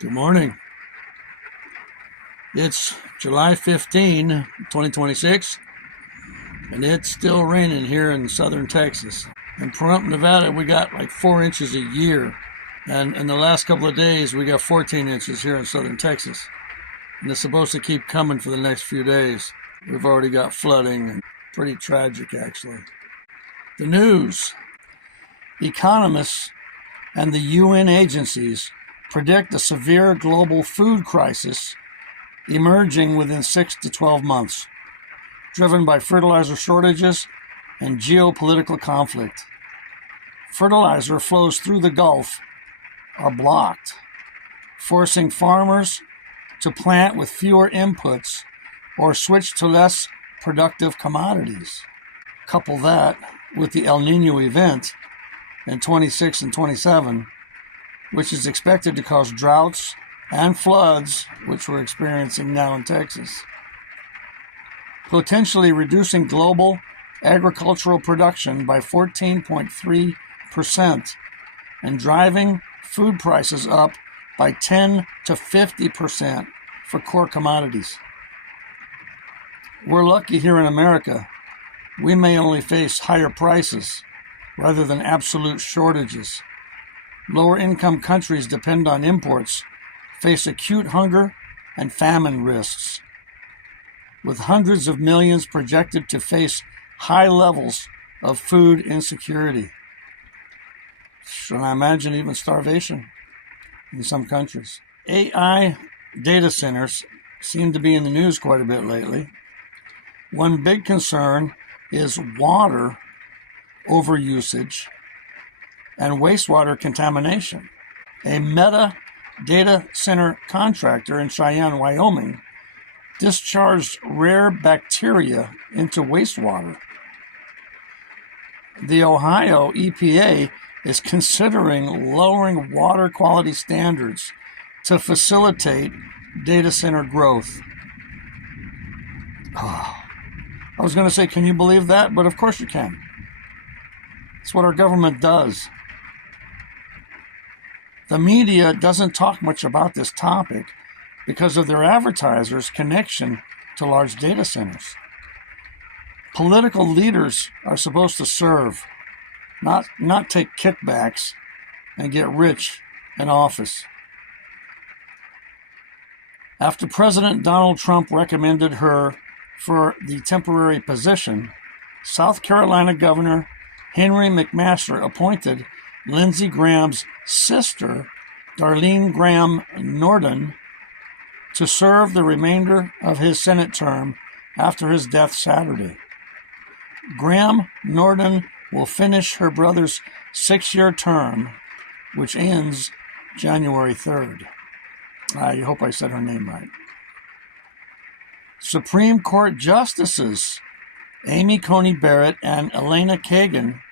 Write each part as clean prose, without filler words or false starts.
Good morning. It's July 15, 2026, and it's still raining here in southern Texas. In Pahrump, Nevada, we got like 4 inches a year, and in the last couple of days, we got 14 inches here in southern Texas. And it's supposed to keep coming for the next few days. We've already got flooding, and pretty tragic, actually. The news. Economists and the UN agencies predict a severe global food crisis emerging within 6 to 12 months, driven by fertilizer shortages and geopolitical conflict. Fertilizer flows through the Gulf are blocked, forcing farmers to plant with fewer inputs or switch to less productive commodities. Couple that with the El Nino event in 26 and 27, which is expected to cause droughts and floods, which we're experiencing now in Texas, potentially reducing global agricultural production by 14.3% and driving food prices up by 10 to 50% for core commodities. We're lucky here in America. We may only face higher prices rather than absolute shortages. Lower income countries depend on imports, face acute hunger and famine risks, with hundreds of millions projected to face high levels of food insecurity. And I imagine even starvation in some countries. AI data centers seem to be in the news quite a bit lately. One big concern is water overusage and wastewater contamination. A Meta data center contractor in Cheyenne, Wyoming, discharged rare bacteria into wastewater. The Ohio EPA is considering lowering water quality standards to facilitate data center growth. I was going to say, can you believe that? But of course you can. It's what our government does. The media doesn't talk much about this topic because of their advertisers' connection to large data centers. Political leaders are supposed to serve, not take kickbacks and get rich in office. After President Donald Trump recommended her for the temporary position, South Carolina Governor Henry McMaster appointed Lindsey Graham's sister, Darlene Graham Norden, to serve the remainder of his Senate term after his death Saturday. Graham Norden will finish her brother's 6-year term, which ends January 3rd. I hope I said her name right. Supreme Court Justices Amy Coney Barrett and Elena Kagan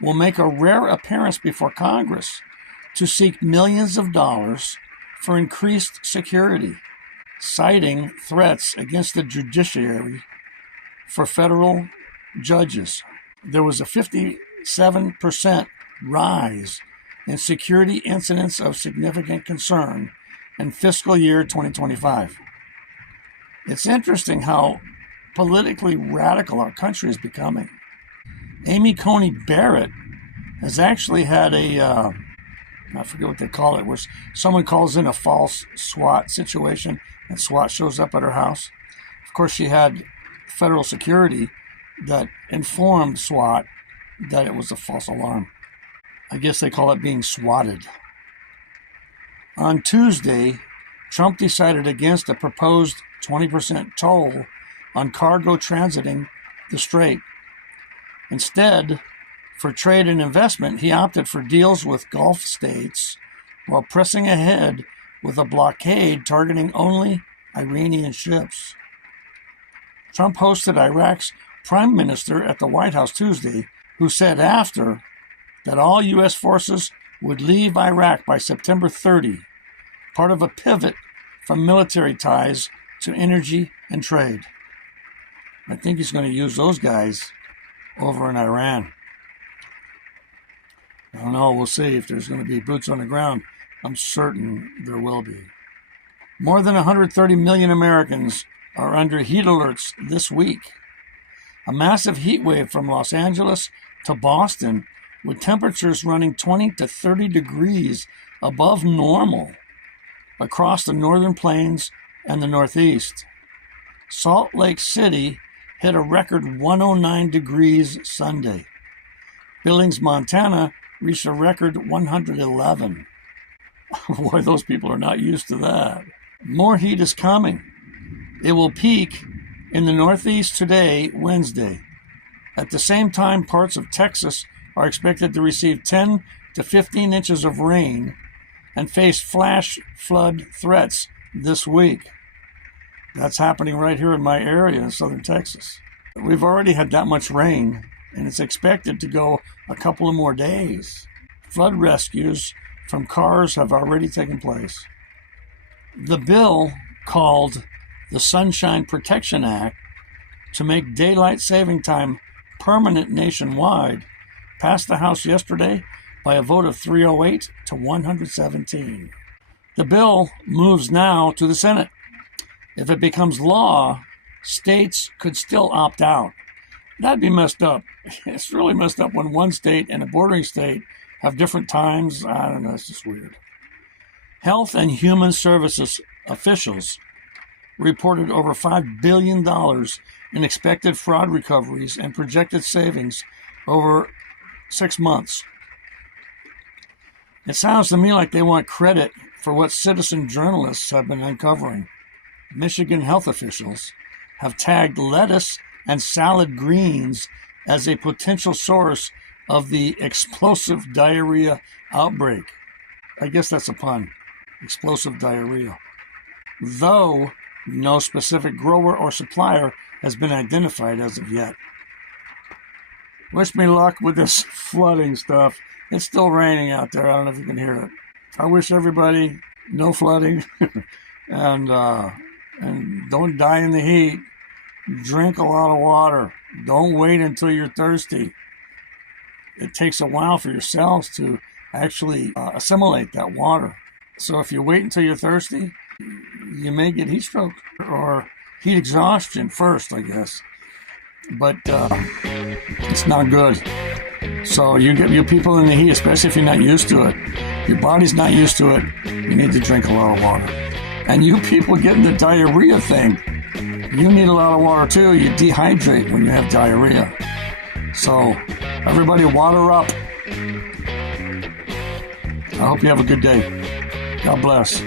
will make a rare appearance before Congress to seek millions of dollars for increased security, citing threats against the judiciary for federal judges. There was a 57% rise in security incidents of significant concern in fiscal year 2025. It's interesting how politically radical our country is becoming. Amy Coney Barrett has actually had I forget what they call it, where someone calls in a false SWAT situation and SWAT shows up at her house. Of course, she had federal security that informed SWAT that it was a false alarm. I guess they call it being swatted. On Tuesday, Trump decided against a proposed 20% toll on cargo transiting the strait. Instead, for trade and investment, he opted for deals with Gulf states while pressing ahead with a blockade targeting only Iranian ships. Trump hosted Iraq's prime minister at the White House Tuesday, who said after that all U.S. forces would leave Iraq by September 30, part of a pivot from military ties to energy and trade. I think he's going to use those guys over in Iran. I don't know. We'll see if there's going to be boots on the ground I'm certain there will be. More than 130 million Americans are under heat alerts this week. A massive heat wave from Los Angeles to Boston, with temperatures running 20 to 30 degrees above normal across the northern plains and the Northeast. Salt Lake City hit a record 109 degrees Sunday. Billings, Montana reached a record 111. Boy, those people are not used to that. More heat is coming. It will peak in the Northeast today, Wednesday. At the same time, parts of Texas are expected to receive 10 to 15 inches of rain and face flash flood threats this week. That's happening right here in my area in southern Texas. We've already had that much rain, and it's expected to go a couple of more days. Flood rescues from cars have already taken place. The bill, called the Sunshine Protection Act, to make daylight saving time permanent nationwide, passed the House yesterday by a vote of 308 to 117. The bill moves now to the Senate. If it becomes law, states could still opt out. That'd be messed up. It's really messed up when one state and a bordering state have different times. I don't know, it's just weird. Health and Human Services officials reported over $5 billion in expected fraud recoveries and projected savings over 6 months. It sounds to me like they want credit for what citizen journalists have been uncovering. Michigan health officials have tagged lettuce and salad greens as a potential source of the explosive diarrhea outbreak. I guess that's a pun. Explosive diarrhea. Though no specific grower or supplier has been identified as of yet. Wish me luck with this flooding stuff. It's still raining out there. I don't know if you can hear it. I wish everybody no flooding and don't die in the heat. Drink a lot of water. Don't wait until you're thirsty. It takes a while for your cells to actually assimilate that water. So if you wait until you're thirsty, you may get heat stroke or heat exhaustion first, I guess. But it's not good. So you people in the heat, especially if you're not used to it, your body's not used to it, you need to drink a lot of water. And you people getting the diarrhea thing, you need a lot of water too. You dehydrate when you have diarrhea. So everybody water up. I hope you have a good day. God bless.